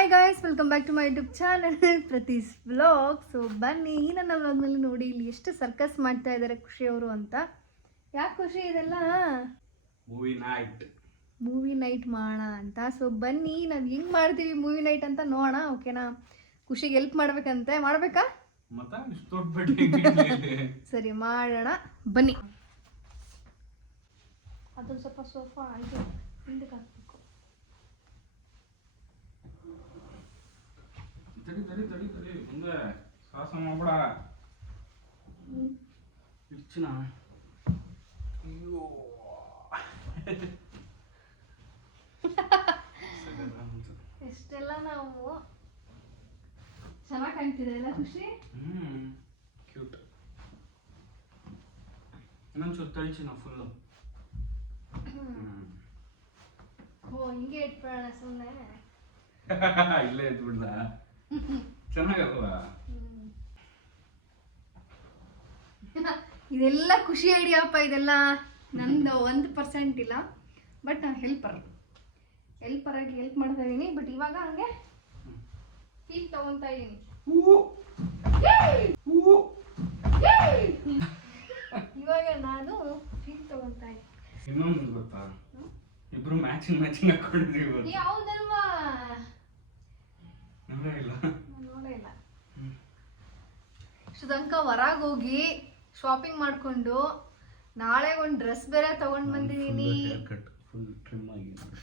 Hi guys, welcome back to my YouTube channel Prathees vlog. So ಬನ್ನಿ, ಈ ನನ್ನ ವ್ಲಾಗ್ನಲ್ಲಿ ನೋಡಿ ಇಲ್ಲಿ ಎಷ್ಟು ಸರ್ಕಸ್ ಮಾಡ್ತಾ ಇದ್ದಾರೆ ಖುಷಿ ಅವರು ಅಂತ. ಯಾಕೆ ಖುಷಿ ಇದೆಲ್ಲ ಮೂವಿ ನೈಟ್ ಮಾಡೋಣ ಅಂತ. ಸೊ ಬನ್ನಿ, ನಾವು ಹೆಂಗೆ ಮಾಡ್ತೀವಿ ಮೂವಿ ನೈಟ್ ಅಂತ ನೋಡೋಣ. ಓಕೆನಾ? ಖುಷಿಗೆ ಹೆಲ್ಪ್ ಮಾಡ್ಬೇಕಂತೆ. ಮಾಡಬೇಕಾ? ಸರಿ, ಮಾಡೋಣ ಬನ್ನಿ. ಅದೊಂದು ಸ್ವಲ್ಪ ಸೋಫಾ ಇದು ಹಿಂದಕ್ಕೆ ಹಾಕ್ಬೇಕು. ತಡಿ ಮುಂದೆ ಸಾಹಸ ಮಾಡ್ಬೇಡ. ಇರ್ಚಿನ ಅಯ್ಯೋ ಎಷ್ಟೆಲ್ಲ ನಾವು ಚೆನ್ನಾಗಿ ಕಾಣ್ತಿದೆ ಅಲ್ಲ ಖುಷಿ? ಕ್ಯೂಟ್. ಇನ್ನೊಂಚೂರು ತಳಿಚಿನ ಫುಲ್ಲು. ಓ, ಹಿಂಗೆ ಇಟ್ಬಿಡೋಣ ಸುಮ್ಮನೆ. ಇಲ್ಲೇ ಇದ್ಬಿಡ್ದ. ಚೆನ್ನಾಗಲ್ವಾ? ಇದೆಲ್ಲ ಖುಷಿ ಐಡಿಯಾಪ್ಪ. ಇದೆಲ್ಲ ನಂದು 1% ಇಲ್ಲ, ಬಟ್ ನಾನು ಹೆಲ್ಪರ್ ಆಗಿ ಹೆಲ್ಪ್ ಮಾಡ್ತಾ ಇದ್ದೀನಿ. ಬಟ್ ಇವಾಗ ಹಂಗೆ ಫೀಲ್ ತಗೊಂತಾ ಇದ್ದೀನಿ. ಇವಾಗ ನಾನು ಫೀಲ್ ತಗೊಂತಾ ಇದ್ದೀನಿ. ಇನ್ನೊಂದು ಗೊತ್ತಾ, ಇಬ್ರು ಮ್ಯಾಚಿಂಗ್ ಹಾಕೊಂಡಿದೀವಿ. ಯಾವ್ದಲ್ವಾ? ನೋಡೇ ಇಲ್ಲ. ಇಷ್ಟು ತನಕ ಹೊರಗೆ ಹೋಗಿ ಶಾಪಿಂಗ್ ಮಾಡ್ಕೊಂಡು ನಾಳೆ ಒಂದು ಡ್ರೆಸ್ ಬೇರೆ ತಗೊಂಡ್ ಬಂದಿದ್ದೀನಿ.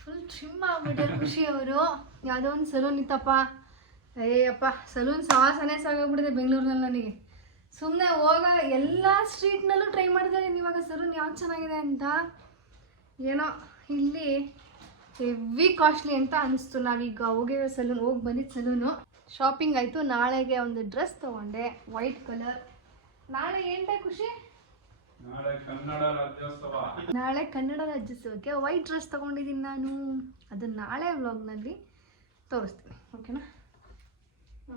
ಫುಲ್ ಟ್ರಿಮ್ ಆಗ್ಬಿಟ್ಟಾರೆ ಖುಷಿ ಅವರು. ಯಾವುದೋ ಒಂದು ಸಲೂನ್ ಇತ್ತಪ್ಪ. ಅಯ್ಯಪ್ಪ, ಸಲೂನ್ ಸಾವಾಸನೆ ಸಾಗೋಗ್ಬಿಟ್ಟಿದೆ ಬೆಂಗಳೂರಿನಲ್ಲಿ ನನಗೆ. ಸುಮ್ಮನೆ ಹೋಗ ಎಲ್ಲ ಸ್ಟ್ರೀಟ್ನಲ್ಲೂ ಟ್ರೈ ಮಾಡ್ತಾ ಇದ್ದೀನಿ ಇವಾಗ ಸಲೂನ್ ಯಾವ್ದು ಚೆನ್ನಾಗಿದೆ ಅಂತ. ಏನೋ ಇಲ್ಲಿ ಹೆವಿ ಕಾಸ್ಟ್ಲಿ ಅಂತ ಅನಿಸ್ತು. ನಾವೀಗ ಹೋಗಿ ಬಂದಿದ್ದು ಸಲೂನು. ಶಾಪಿಂಗ್ ಆಯಿತು. ನಾಳೆಗೆ ಒಂದು ಡ್ರೆಸ್ ತೊಗೊಂಡೆ, ವೈಟ್ ಕಲರ್. ನಾಳೆ ಏನ್ಟೆ ಖುಷಿ? ನಾಳೆ ಕನ್ನಡ ರಾಜ್ಯೋತ್ಸವಕ್ಕೆ ವೈಟ್ ಡ್ರೆಸ್ ತೊಗೊಂಡಿದ್ದೀನಿ ನಾನು. ಅದು ನಾಳೆ ವ್ಲಾಗ್ನಲ್ಲಿ ತೋರಿಸ್ತೀನಿ. ಓಕೆನಾ?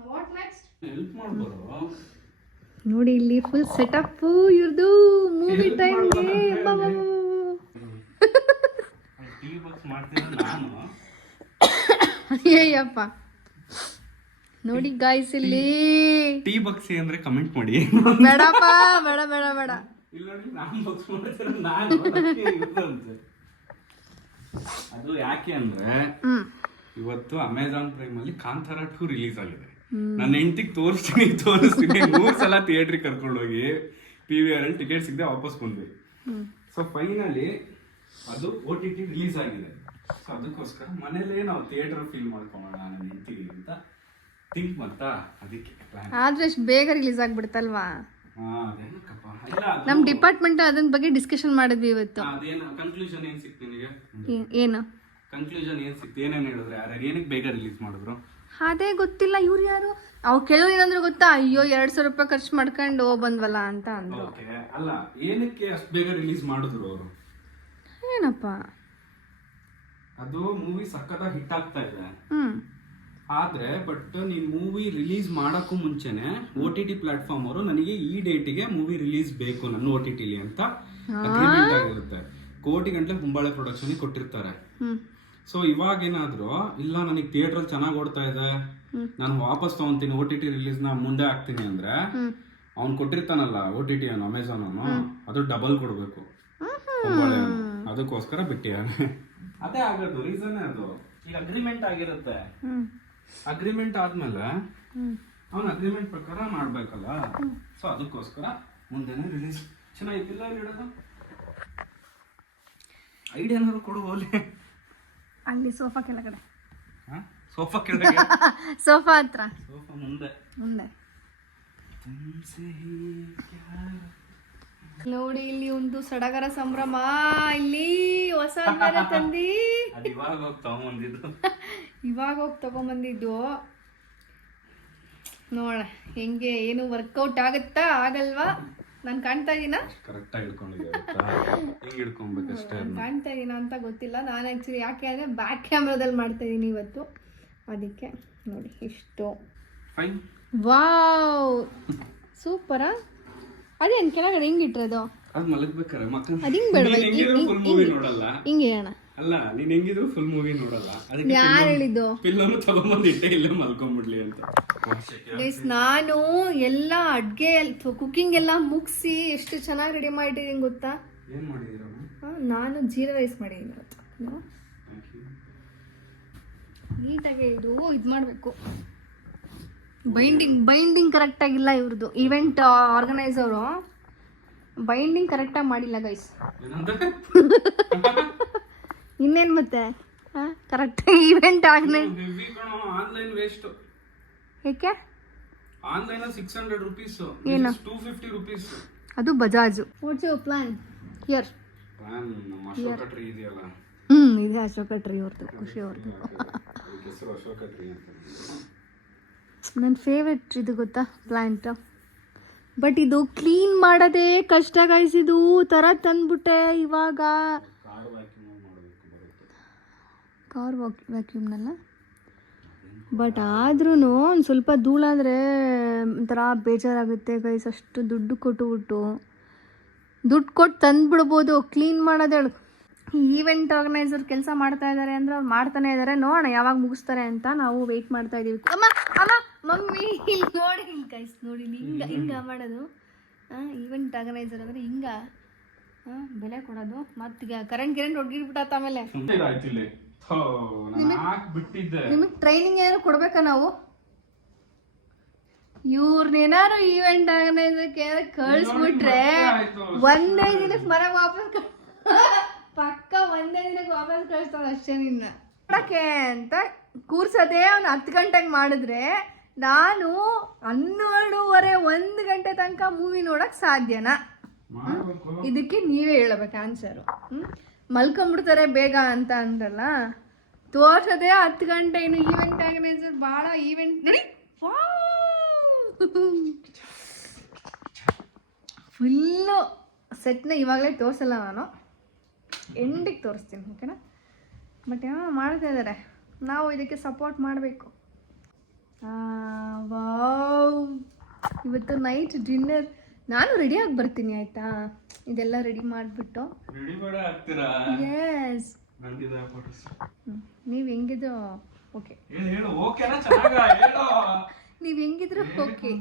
What next? ನೋಡಿ, ಇಲ್ಲಿ ಫುಲ್ ಸೆಟಪ್ ಇವ್ರದ್ದು ಮೂವಿ ಟೈಮ್ಗೆ. ಅಯ್ಯಪ್ಪ, ನೋಡಿ ಗಾಯ್ಸ್, ಇಲ್ಲಿ ಟೀ ಬಕ್ಸಿ ಅಂದ್ರೆ ಕಮೆಂಟ್ ಮಾಡಿ. ಬೇಡಪ್ಪ, ಬೇಡ. ಇಲ್ಲ ನೋಡಿ, ನಾನು ಬಕ್ಸ್ ಮಾಡ್ತೀನಿ. ನಾನು ಅದು ಯಾಕೆ ಅಂದ್ರೆ ಇವತ್ತು ಅಮೆಜಾನ್ ಪ್ರೈಮ್ ಅಲ್ಲಿ ಕಾಂತಾರ 2 ರಿಲೀಸ್ ಆಗಿದೆ. ನನ್ನ ಹೆಂಡತಿಗೆ ತೋರಿಸ್ತೀನಿ 3 ಸಲ ಥಿಯೇಟ್ರಿಗೆ ಕರ್ಕೊಂಡೋಗಿ PVR ಅಲ್ಲಿ ಟಿಕೆಟ್ ಸಿಗದೆ ವಾಪಸ್ ಬಂದ್ವಿ. ಸೊ ಫೈನಲಿ ಅದು OTT ರಿಲೀಸ್ ಆಗಿದೆ. ಸೊ ಅದಕ್ಕೋಸ್ಕರ ಮನೇಲೇ ನಾವು ಥಿಯೇಟರ್ ಫೀಲ್ ಮಾಡ್ಕೊಳ್ಳೋಣ ನನ್ನ ಹೆಂಡತಿಗೆ ಅಂತ ಥಿಂಕ್ ಮಾಡ್ತಾ ಅದಕ್ಕೆ ಪ್ಲಾನ್. ಆದ್ರೆ ಎಷ್ಟು ಬೇಗ ರಿಲೀಸ್ ಆಗ್ಬಿಡ್ತಲ್ವಾ? ನಮ್ ಡಿಪಾರ್ಟ್ಮೆಂಟ್ ಅದನ್ನ ಬಗ್ಗೆ ಡಿಸ್ಕಷನ್ ಮಾಡಿದ್ವಿ ಇವತ್ತು. ಅದೇನು ಕನ್ಕ್ಲೂಷನ್ ಏನ್ ಸಿಕ್ತು ನಿನಗೆ? ಏನು ಕನ್ಕ್ಲೂಷನ್ ಏನ್ ಸಿಕ್ತು? ಏನೇನು ಹೇಳಿದ್ರು? ಯಾರು ಏನಕ್ಕೆ ಬೇಗ ರಿಲೀಸ್ ಮಾಡಿದ್ರು? ಅದೇ ಗೊತ್ತಿಲ್ಲ. ಇವ್ರು ಯಾರು? ಅವ್ರು ಕೆಲವ್ರು ಏನಂದ್ರು ಗೊತ್ತಾ? ಅಯ್ಯೋ 200 ರೂಪಾಯಿ ಖರ್ಚು ಮಾಡ್ಕೊಂಡು ಬಂದ್ವಲ್ಲ ಅಂತ ಅಂದ್ರು. ಅಲ್ಲ, ಏನಕ್ಕೆ ಅಷ್ಟು ಬೇಗ ರಿಲೀಸ್ ಮಾಡಿದ್ರು ಅವರು? ಏನಪ್ಪ, ಅದು ಮೂವಿ ಸಕ್ಕತ್ತಾಗಿ ಹಿಟ್ ಆಗ್ತಾ ಇದೆ. ಆದ್ರೆ ಬಟ್ ನೀನ್ ಮೂವಿ ರಿಲೀಸ್ ಮಾಡಕ್ಕೂ ಮುಂಚೆನೆ OTT ಪ್ಲಾಟ್ಫಾರ್ಮ್ ಅವರು ನನಗೆ ಈ ಡೇಟಿಗೆ ಮೂವಿ ರಿಲೀಸ್ ಬೇಕು ನನ್ನ OTTಲಿ ಅಂತ ಅಗ್ರಿಮೆಂಟ್ ಆಗಿರುತ್ತೆ. ಕೋಟಿ ಗಂಟೆ ಹುಂಬಾಳೆ ಪ್ರೊಡಕ್ಷನ್ ಕೊಟ್ಟಿರ್ತಾರೆ. ಸೊ ಇವಾಗ ಏನಾದ್ರು ಇಲ್ಲ, ನನಗೆ ಥಿಯೇಟರ್ ಅಲ್ಲಿ ಚೆನ್ನಾಗಿ ಓಡ್ತಾ ಇದೆ, ನಾನು ವಾಪಸ್ ತಗೊಂತೀನಿ, OTT ರಿಲೀಸ್ ನ ಮುಂದೆ ಹಾಕ್ತೀನಿ ಅಂದ್ರೆ ಅವ್ನು ಕೊಟ್ಟಿರ್ತಾನಲ್ಲ OTT ಅವನು, ಅಮೆಝಾನ್ ಅವನು, ಅದು ಡಬಲ್ ಕೊಡ್ಬೇಕು ಹುಂಬಾಳೆ. ಅದಕ್ಕೋಸ್ಕರ ಬಿಟ್ಟಿಯಾನೆ. ಅದೇ ಆಗೋದು ರೀಸನ್. ಅದು ಈಗ ಅಗ್ರಿಮೆಂಟ್ ಆಗಿರುತ್ತೆ. ಅಗ್ರಿಮೆಂಟ್ ಆದ್ಮೇಲೆ ಅವನ ಅಗ್ರಿಮೆಂಟ್ ಪ್ರಕಾರ ಮಾಡ್ಬೇಕಲ್ಲ. ಸೊ ಅದಕ್ಕೋಸ್ಕರ ಮುಂದೆನೆ ರಿಲೀಸ್. ಚೆನ್ನಾಗಿತ್ತಿಲ್ಲ ಹೇಳೋದು? ಐಡಿಯಾ ಏನಾದ್ರು ಕೊಡು ಹೋಲಿ. ಅಲ್ಲಿ ಸೋಫಾ ಕೆಳಗಡೆ. ಸೋಫಾ ಕೆಳಗಡೆ? ಸೋಫಾ ಹತ್ರ. ಸೋಫಾ ಮುಂದೆ. ನೋಡಿ, ಇಲ್ಲಿ ಒಂದು ಸಡಗರ ಸಂಭ್ರಮ. ಇಲ್ಲಿ ಹೊಸ ತಂದಿ ಇವಾಗ ಹೋಗಿ ತಗೊಂಬಂದಿದ್ದು. ನೋಡ ಹೆಂಗೆ, ಏನು ವರ್ಕೌಟ್ ಆಗುತ್ತಾ ಆಗಲ್ವಾ? ನಾನು ಕಾಣ್ತಾ ಇದೀನ? ಕಾಣ್ತಾ ಇದೀನ ಅಂತ ಗೊತ್ತಿಲ್ಲ. ನಾನು ಆಕ್ಚುಲಿ ಯಾಕೆ ಅಂದ್ರೆ ಬ್ಯಾಕ್ ಕ್ಯಾಮ್ರಾದಲ್ಲಿ ಮಾಡ್ತಾ ಇದೀನಿ ಇವತ್ತು. ಅದಕ್ಕೆ ನೋಡಿ ಇಷ್ಟು. ವಾವ್, ಸೂಪರಾ? ಅದೇನು ಕೆಳಗಡೆ ಹೆಂಗಿಟ್ರದು? ಅದು ಮಲಗಬೇಕಾರೆ ಅದು ಹಿಂಗೆ ಬೇಡ, ಹಿಂಗೆ ಹೇಳೋಣ. ಅಲ್ಲ ನೀನ್ ಹೆಂಗಿದ್ರು ಫುಲ್ ಮೂವಿ ನೋಡಲ್ಲ ಅದಕ್ಕೆ ಯಾರು ಹೇಳಿದ್ದು? ಫಿಲ್ಮ್ ತಗೊಂಬಂದು ಇಟ್ಟೆ ಇಲ್ಲೇ ಮಲ್ಕೊಂಡ್ಬಿಡ್ಲಿ ಅಂತ. ಗೈಸ್ ನಾನು ಎಲ್ಲ ಅಡ್ಗೆ ಕುಕಿಂಗ್ ಎಲ್ಲ ಮುಗಿಸಿ ಎಷ್ಟು ಚೆನ್ನಾಗಿ ರೆಡಿ ಮಾಡಿದ್ದೀನಿ ಗೊತ್ತಾ? ಏನ್ ಮಾಡಿದೀರ? ನಾನು ಜೀರಾ ರೈಸ್ ಮಾಡಿದ್ದೀನಿ ಇವತ್ತು. ನೀಟಾಗಿ ಇದು ಮಾಡಬೇಕು. ಬೈಂಡಿಂಗ್ ಕರೆಕ್ಟಾಗಿಲ್ಲ ಇವ್ರದ್ದು. ಈವೆಂಟ್ ಆರ್ಗನೈಸರು ಬೈಂಡಿಂಗ್ ಕರೆಕ್ಟಾಗಿ ಮಾಡಿಲ್ಲ ಗೈಸ್. ಇನ್ನೇನು ಮತ್ತೆ correct event organise. Online waste. ಏಕೆ? ಆನ್ಲೈನ್ 600 ರೂಪೀಸ್, ಏನು 250 ರೂಪೀಸ್. ಅದು Bajaj. What's your plan here? Plan ನಮ್ಮ ಅಶೋಕ ಟ್ರೀ ಇದೆಯಲ್ಲ. ಇದೆ ಅಶೋಕ ಟ್ರೀ ಅವ್ರದ್ದು, ಖುಷಿ ಅವ್ರದ್ದು. ಹೆಸರು ಅಶೋಕ ಟ್ರೀ ಅಂತ. ನನ್ನ ಫೇವ್ರೆಟ್ ಇದು ಗೊತ್ತಾ ಪ್ಲಾಂಟ್. ಬಟ್ ಇದು ಕ್ಲೀನ್ ಮಾಡೋದೇ ಕಷ್ಟ ಗೈಸ್. ಇದು ಥರ ತಂದ್ಬಿಟ್ಟೆ ಇವಾಗ. ಕಾರ್ ವ್ಯಾಕ್ಯೂಮ್ನಲ್ಲ. ಬಟ್ ಆದ್ರೂ ಒಂದು ಸ್ವಲ್ಪ ಧೂಳಾದರೆ ಒಂಥರ ಬೇಜಾರಾಗುತ್ತೆ ಗೈಸ್. ಅಷ್ಟು ದುಡ್ಡು ಕೊಟ್ಟು ತಂದುಬಿಡ್ಬೋದು. ಕ್ಲೀನ್ ಮಾಡೋದೇಳು. ಈವೆಂಟ್ ಆರ್ಗನೈಸರ್ ಕೆಲಸ ಮಾಡ್ತಾ ಇದ್ದಾರೆ ಅಂದರೆ ಅವ್ರು ಮಾಡ್ತಾನೆ ಇದ್ದಾರೆ. ನೋಡೋಣ ಯಾವಾಗ ಮುಗಿಸ್ತಾರೆ ಅಂತ ನಾವು ವೆಯ್ಟ್ ಮಾಡ್ತಾ ಇದ್ದೀವಿ. ಅಮ್ಮ ಮಮ್ಮಿ ಇಲ್ಲಿ ನೋಡಿ, ಇಲ್ಲಿ ಗೈಸ್ ನೋಡಿ ಹಿಂಗ ಮಾಡೋದು. ಈವೆಂಟ್ ಆರ್ಗನೈಸರ್ ಅಂದರೆ ಹಿಂಗ ಬೆಲೆ ಕೊಡೋದು. ಮತ್ತೀಗ ಕರೆಂಟ್ ಹೊಡ್ಗಿಟ್ಬಿಟ್ಟ. ಆಮೇಲೆ ನಿಮಗೆ ಟ್ರೈನಿಂಗ್ ಏನಾದ್ರು ಕೊಡ್ಬೇಕಾ ನಾವು? ಇವ್ರನ್ನೇನಾದ್ರು ಈವೆಂಟ್ ಆರ್ಗನೈಸರ್ಗೆ ಕಳಿಸ್ಬಿಟ್ರೆ ಒಂದೇ ದಿನಕ್ಕೆ ಮನೆಗೆ ವಾಪಸ್ ಪಕ್ಕ ಒಂದೇ ದಿನಕ್ಕೆ ವಾಪಸ್ ಕಳಿಸ್ತಾಳೆ ಅಷ್ಟೇ. ನಿನ್ನ ನೋಡಕ್ಕೆ ಅಂತ ಕೂರ್ಸೋದೇ ಅವ್ನು 10 ಗಂಟೆಗೆ ಮಾಡಿದ್ರೆ ನಾನು 12:30 1 ಗಂಟೆ ತನಕ ಮೂವಿ ನೋಡಕ್ ಸಾಧ್ಯನಾ? ಇದಕ್ಕೆ ನೀವೇ ಹೇಳಬೇಕು ಆನ್ಸರು. ಮಲ್ಕೊಂಡ್ಬಿಡ್ತಾರೆ ಬೇಗ ಅಂತ ಅಂದ್ರಲ್ಲ, ತೋರ್ಸೋದೇ 10 ಗಂಟೆ. ಇನ್ನು ಈವೆಂಟ್ ಆರ್ಗನೈಸರ್ ಭಾಳ ಈವೆಂಟ್ ನೋಡಿ ಫುಲ್ಲು ಸೆಟ್ನ ಇವಾಗಲೇ ತೋರಿಸಲ್ಲ, ನಾನು ಎಂಡಿಗೆ ತೋರಿಸ್ತೀನಿ, ಓಕೆನಾ? ಬಟ್ ಏನೋ ಮಾಡ್ತಾ ಇದ್ದಾರೆ, ನಾವು ಇದಕ್ಕೆ ಸಪೋರ್ಟ್ ಮಾಡಬೇಕು. ವಾವ್, ಇವತ್ತು ನೈಟ್ ಡಿನ್ನರ್ ನಾನು ರೆಡಿಯಾಗಿ ಬರ್ತೀನಿ ಆಯಿತಾ? ಇದೆಲ್ಲ ರೆಡಿ ಮಾಡಿಬಿಟ್ಟು. ಎಸ್, ನೀವು ಹೆಂಗಿದ್ರು ಓಕೆ, ನೀವು ಹೆಂಗಿದ್ರು ಓಕೆ.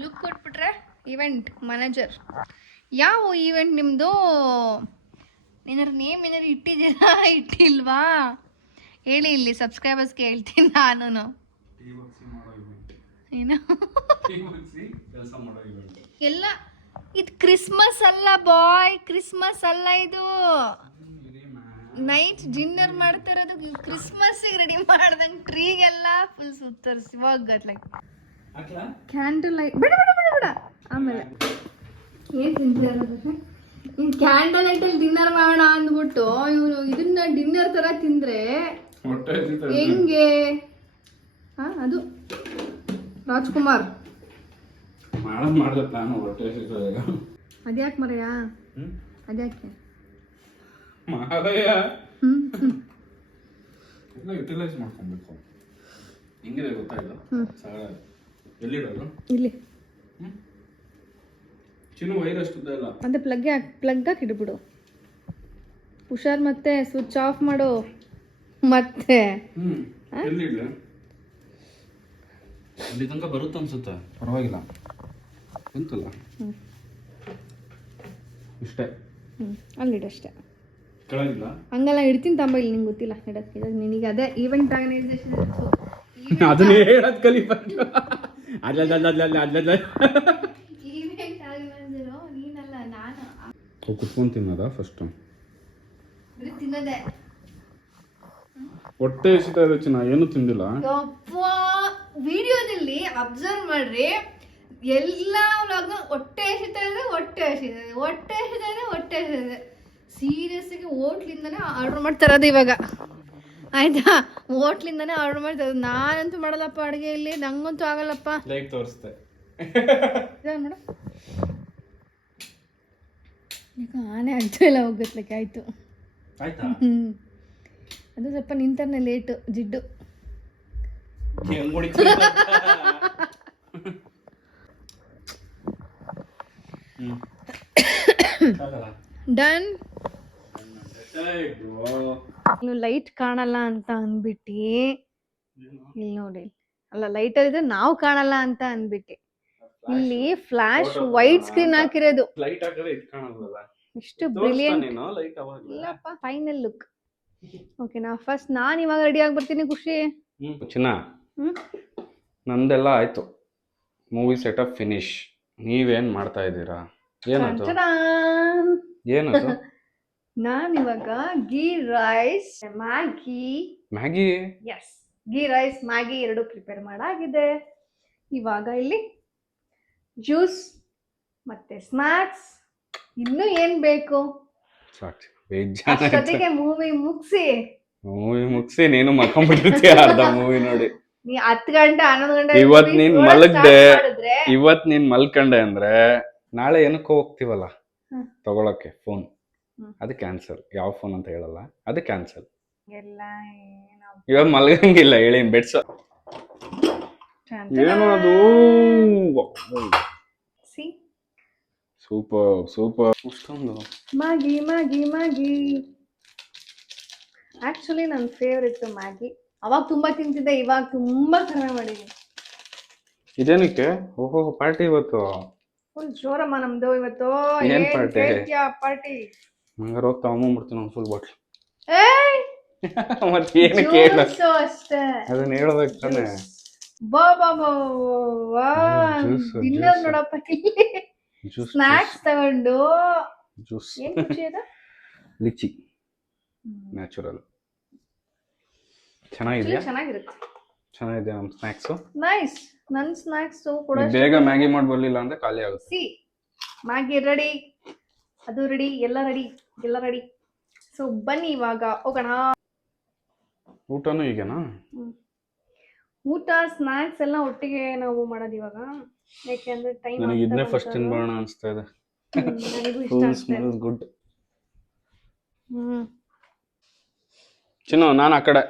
ಲುಕ್ ಕೊಟ್ಬಿಟ್ರೆ ಈವೆಂಟ್ ಮ್ಯಾನೇಜರ್. ಯಾವ ಈವೆಂಟ್ ನಿಮ್ಮದು? ಏನಾರು ನೇಮ್ ಏನಾರು ಇಟ್ಟಿದ್ದೀರಾ ಇಟ್ಟಿಲ್ವಾ ಹೇಳಿ, ಇಲ್ಲಿ ಸಬ್ಸ್ಕ್ರೈಬರ್ಸ್ಗೆ ಹೇಳ್ತೀನಿ ನಾನು. ಏನು ಎಲ್ಲ ಇದು ಕ್ರಿಸ್ಮಸ್ ಅಲ್ಲ ಬಾಯ್, ಕ್ರಿಸ್ಮಸ್ ಅಲ್ಲ ಇದು. ನೈಟ್ ಡಿನ್ನರ್ ಮಾಡ್ತಾ ಇರೋದು ಕ್ರಿಸ್ಮಸ್ಸಿಗೆ ರೆಡಿ ಮಾಡ್ದಂಗೆ ಟ್ರೀಗೆಲ್ಲ ಫುಲ್ ಸುತ್ತರಿಸಿ ಹೋಗತ್ಲೈಕ್ ಕ್ಯಾಂಡಲ್ ಲೈಟ್. ಬೇಡ ಬೇಡ ಬೇಡ ಬೇಡ, ಆಮೇಲೆ ಏನು ತಿಂತಿರೋದು? ಇನ್ನು ಕ್ಯಾಂಡಲ್ ಲೈಟಲ್ಲಿ ಡಿನ್ನರ್ ಮಾಡೋಣ ಅಂದ್ಬಿಟ್ಟು ಇವನು ಇದನ್ನ ಡಿನ್ನರ್ ಥರ ತಿಂದರೆ ಹೆಂಗೆ? ಹಾಂ, ಅದು ರಾಜ್ಕುಮಾರ್ ಅದ್ಯಾಕೆ ಮರೆಯ? ಅದ್ಯಾಕೆ ಯುಟಿಲೈಸ್ ಮಾಡ್ಕೊಬೇಕು. ಹೆಂಗಿದೆ ಗೊತ್ತಾಯ್ತು? ಎಲ್ಲಿಡೋದು? ಇಲ್ಲಿ ಚಿನ್ನು ವೈರ್ ಅಷ್ಟುದ್ದ ಇಲ್ಲ. ಅದೇ ಪ್ಲಗ್ ಹಾಕಿ ಇಟ್ಬಿಡು. ಹುಷಾರ್, ಮತ್ತೆ ಸ್ವಿಚ್ ಆಫ್ ಮಾಡು. ಮತ್ತೆ ಎಲ್ಲಿಡ್ಲೆ? ಅಲ್ಲಿ ತನಕ ಬರುತ್ತೆ ಅನ್ಸುತ್ತೆ, ಪರವಾಗಿಲ್ಲ ಬಂತಲ್ಲ ಇಷ್ಟೇ. ಅಲ್ಲಿಡಷ್ಟೇ, ಕೆಳಗಿಲ್ಲ. ಹಂಗಲ್ಲ ಇಡ್ತೀನಿ ತಂಬ, ಇಲ್ಲಿ ನಿಂಗೆ ಗೊತ್ತಿಲ್ಲ ಇಡಕ್ಕೆ. ನಿನಗೆ ಅದೇ ಈವೆಂಟ್ ಆರ್ಗನೈಸೇಷನ್ ಅದನ್ನೇ ಹೇಳೋದು ಕಲಿಬಾರ್ದು. ಈವೆಂಟ್ ಆರ್ಗನೈಸರು ನೀನಲ್ಲ, ನಾನು. ಕುತ್ಕೊಂಡು ತಿನ್ನೋದ ಫಸ್ಟ್? ತಿನ್ನೋದೇ. ಹೊಟ್ಟೆ ಎಸಿತಾ ಇದೆ ಚಿನ್ನ, ಏನು ತಿಂದಿಲ್ಲ. ವಿಡಿಯೋದಲ್ಲಿ ಅಬ್ಸರ್ವ್ ಮಾಡ್ರಿ, ಎಲ್ಲ ಹೊಟ್ಟೆ ಎಸಿತಾ ಇದೆ, ಹೊಟ್ಟೆ ಎಸಿತಾ ಇದೆ, ಹೊಟ್ಟೆ ಎಸಿತಾ ಇದೆ, ಹೊಟ್ಟೆ ಎಸಿತಾ ಇದೆ. ಸೀರಿಯಸ್ ಆಗಿ ಹೋಟ್ಲಿಂದಾನೇ ಆರ್ಡರ್ ಮಾಡ್ತಾ ಇರೋದು ಇವಾಗ, ಆಯ್ತಾ? ಹೋಟ್ಲಿಂದಾನೇ ಆರ್ಡರ್ ಮಾಡ್ತಾ ಇರೋದು. ನಾನಂತೂ ಮಾಡಲ್ಲಪ್ಪ ಅಡುಗೆ ಇಲ್ಲಿ, ನಂಗಂತೂ ಆಗಲ್ಲಪ್ಪ. ಲೈಕ್ ತೋರಿಸ್ತೆ ಮಾಡ ಈಗ ಆನೆ ಆಗ್ತಾ ಇಲ್ಲ, ಹೋಗತ್ಲಿಕ್ಕೆ ಆಯ್ತು. ಅದು ಸ್ವಲ್ಪ ನಿಂತರ್ನೆ ಲೇಟು, ಜಿಡ್ಡು. ಡನ್. ಇನ್ನು ಲೈಟ್ ಕಾಣಲ್ಲ ಅಂತ ಅಂದ್ಬಿಟ್ಟು ಇಲ್ಲಿ ನೋಡಿ, ಅಲ್ಲ ಲೈಟ್ ಇದ್ರೆ ನಾವು ಕಾಣಲ್ಲ ಅಂತ ಅಂದ್ಬಿಟ್ಟು ಇಲ್ಲಿ ಫ್ಲಾಶ್ ವೈಟ್ ಸ್ಕ್ರೀನ್ ಹಾಕಿರೋದು. ಲೈಟ್ ಹಾಕಿದ್ರೆ ಇದು ಕಾಣಲ್ವಲ್ಲ, ಇಷ್ಟು ಬ್ರಿಲಿಯಂಟ್. ನೀನು ಲೈಟ್ ಅವಾಗ ಇಲ್ಲಪ್ಪ, ಫೈನಲ್ ಲುಕ್. ಓಕೆನಾ, ಫಸ್ಟ್ ನಾನು ಇವಾಗ ರೆಡಿ ಆಗಿ ಬರ್ತೀನಿ. ಖುಷಿ ಚಿನ್ನ, ನಂದೆಲ್ಲ ಆಯ್ತು, ಮೂವಿ ಸೆಟಪ್ ಫಿನಿಶ್. ನೀವೇನ್ ಮಾಡ್ತಾ ಇದ್ದೀರಾ? ಏನದು ಏನದು? ನಾನಿವಾಗ ghee rice Maggi yes, ghee rice Maggi ಎರಡು ಪ್ರಿಪೇರ್ ಮಾಡಾಗಿದೆ. ಇವಾಗ ಇಲ್ಲಿ ಜ್ಯೂಸ್ ಮತ್ತೆ ಸ್ನಾಕ್ಸ್, ಇನ್ನು ಏನ್ ಬೇಕು ಅಷ್ಟೊತ್ತಿಗೆ ಮೂವಿ ಮುಗಿಸಿ ನೀನು ಮಕ್ಕೊಂಡ್ಬಿಟ್ಟಿರ್ತೀಯ ಅರ್ಧ ಮೂವಿ ನೋಡಿ. ನೀ 10 ಗಂಟೆ 11 ಗಂಟೆ ಇವತ್ ನೀನ್ ಮಲ್ಕಂಡೆ ಅಂದ್ರೆ ನಾಳೆ ಏನಕ್ಕೋ ಹೋಗ್ತೀವಲ್ಲ ತಗೊಳಕ್ಕೆ ಫೋನ್, ಅದು ಕ್ಯಾನ್ಸಲ್. ಯಾವ ಫೋನ್ ಅಂತ ಹೇಳಲ್ಲ, ಅದು ಕ್ಯಾನ್ಸಲ್. ಇವಾಗ ಮಲ್ಗಂಗಿಲ್ಲ, ಹೇಳಿ ಬೆಡ್ಸ. ಏನೋ ಅದು ಸೂಪರ್ ಸೂಪರ್. ಅಷ್ಟೊಂದು ಮ್ಯಾಗಿ ಮ್ಯಾಗಿ ಮ್ಯಾಗಿ ಆಕ್ಚುಲಿ ನನ್ನ ಫೇವ್ರೆಟ್ ಮ್ಯಾಗಿ. ಅವಾಗ ತುಂಬಾ ತಿಂತಿದ್ದೆ, ಇವಾಗ ತುಂಬಾ ಕಡಿಮೆ ಮಾಡಿದ್ದೀನಿ. ಇದೇನಕ್ಕೆ? ಓಹೋ, ಪಾರ್ಟಿ ಇವತ್ತು ಫುಲ್ ಜೋರಮ್ಮ ನಮ್ದು ಇವತ್ತು. ಏನ್ ಪಾರ್ಟಿ? ಪಾರ್ಟಿ ಹಂಗಾರ ಹೋಗಿ ತಗೊಂಡ್ಬಿಡ್ತೀನಿ ಒಂದು ಫುಲ್ ಬಾಟ್ಲ್. ಮತ್ತೆ ಏನು ಕೇಳ ಅಷ್ಟೇ, ಅದನ್ನ ಹೇಳ್ಬೇಕು ತಾನೆ. ಬಾ ಬಾ ಬಾ ಡಿನ್ನರ್ ನೋಡಪ್ಪ. ಸ್ನಾಕ್ಸ್ ತಗೊಂಡು ಜ್ಯೂಸ್, ಏನ್ ಖುಷಿ ಅದ? ಲಿಚಿ ನ್ಯಾಚುರಲ್ ಚೆನ್ನಾಗಿದೆಯಾ? ಚೆನ್ನಾಗಿರುತ್ತೆ. ಚೆನ್ನಾಗಿದೆ ನಮ್ಮ ಸ್ನಾಕ್ಸ್. ನೈಸ್. ನನ್ನ ಸ್ನಾಕ್ಸ್ ಕೂಡ ಬೇಗ ಮ್ಯಾಗಿ ಮಾಡಿ ಬರ್ಲಿಲ್ಲ ಅಂದ್ರೆ ಖಾಲಿ ಆಗುತ್ತೆ. ಸಿ ಮ್ಯಾಗಿ ರೆಡಿ, ಅದು ರೆಡಿ, ಎಲ್ಲ ರೆಡಿ. ಸೊ ಬನ್ನಿ ಇವಾಗ ಹೋಗೋಣ. ಊಟನೂ ಈಗೇನಾ? ಊಟ ಸ್ನಾಕ್ಸ್ ಎಲ್ಲ ಒಟ್ಟಿಗೆ ನಾವು ಮಾಡೋದು ಇವಾಗ, ಯಾಕೆಂದ್ರೆ ಟೈಮ್ ನನಗೆ ಇದನ್ನೇ ಫಸ್ಟ್ ತಿನ್ಬೋಣ ಅನಿಸ್ತಾ ಇದೆ. ನನಗೂ ಇಷ್ಟ ಆಗ್ತದೆ. ಗುಡ್. ಚಿನ್ನು, ನಾನು ಆ ಕಡೆ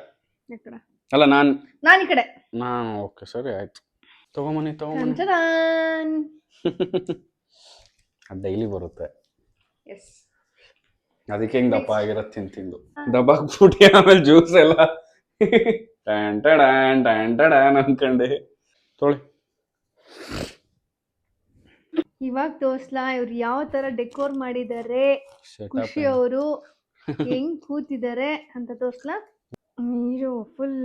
ಅಲ್ಲ, ನಾನು ಈ ಕಡೆ. ನಾನು ಓಕೆ, ಸರಿ ಆಯ್ತು. ತಗೊಂಬನ್ನಿ. ಅದು ಡೈಲಿ ಬರುತ್ತೆ, ಅದಕ್ಕೆ ಹೆಂಗ್ ದಪ್ಪ ಆಗಿರತ್ತೆ ತಿಂದು ದಬ್ಬಾಕ್ಬಿಟ್ಟು ಆಮೇಲೆ ಜ್ಯೂಸ್ ಎಲ್ಲ ಅನ್ಕಂಡೆ. ತೊಳಿ ಇವಾಗ ತೋರ್ಸ್ಲಾ ಇವ್ರು ಯಾವ ತರ ಡೆಕೋರ್ ಮಾಡಿದ್ದಾರೆ, ಖುಷಿ ಅವರು ಹೆಂಗ್ ಕೂತಿದ್ದಾರೆ ಅಂತ ತೋರ್ಸ್ಲಾ. ನೀರು ಫುಲ್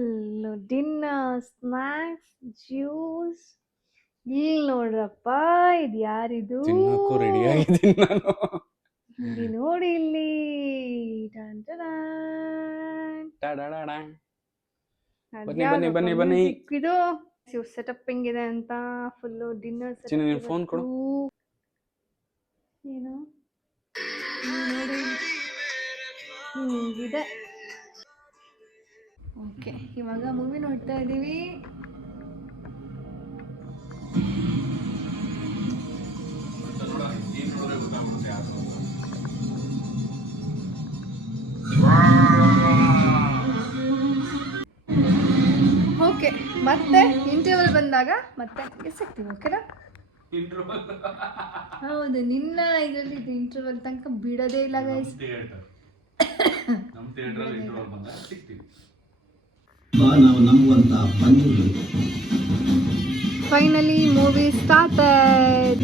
ಡಿನ್ನರ್, ಸ್ನಾಕ್ಸ್, ಜ್ಯೂಸ್. ಇಲ್ಲಿ ನೋಡ್ರಪ್ಪ, ಇದು ಯಾರಿದು? ರೆಡಿ ಆಗಿದ್ದೀನಿ ನಾನು. ಇಲ್ಲಿ ನೋಡಿ, ಇಲ್ಲಿ ಬನ್ನಿ. ಇದು ಸೆಟಪ್ ಹೆಂಗಿದೆ ಅಂತ, ಫುಲ್ ಡಿನ್ನರ್ ಸೆಟಪ್. ಫೋನ್ ಕೊಡು. ಏನು ನೋಡಿ ಹಿಂಗಿದೆ. ಓಕೆ, ಇವಾಗ ಮೂವಿ ನೋಡ್ತಾ ಇದೀವಿ. ಓಕೆ, ಮತ್ತೆ ಇಂಟರ್ವಲ್ ಬಂದಾಗ ಮತ್ತೆ ಸಿಗ್ತೀವಿ. ಓಕೆನಾ? ಹೌದು, ನಿನ್ನ ಇದರಲ್ಲಿ ಇಂಟರ್ವಲ್ ತನಕ ಬಿಡೋದೇ ಇಲ್ಲ ಗೈಸ್. Finally movie started.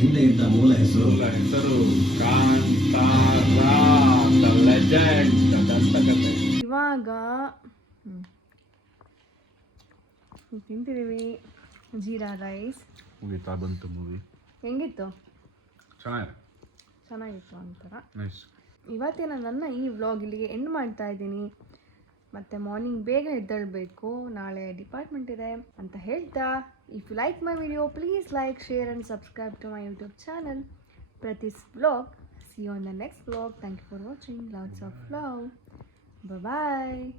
ಇವಾಗ ತಿಂತಿದೀವಿ ಜೀರಾ ರೈಸ್. ಬಂತು ಮೂವಿ ಹೆಂಗಿತ್ತು? ಚೆನ್ನಾಗಿತ್ತು ಒಂಥರ. ಇವತ್ತಿನ ನನ್ನ ಈ ವ್ಲಾಗ್ ಇಲ್ಲಿಗೆ ಎಂಡ್ ಮಾಡ್ತಾ ಇದ್ದೀನಿ. ಮತ್ತು ಮಾರ್ನಿಂಗ್ ಬೇಗ ಎದ್ದೇಳಬೇಕು, ನಾಳೆ ಡಿಪಾರ್ಟ್ಮೆಂಟ್ ಇದೆ ಅಂತ ಹೇಳ್ತಾ, if you like my video please like, share and subscribe to my YouTube channel Prati's vlog. See you on the next vlog. Thank you for watching. Lots of love. Bye bye.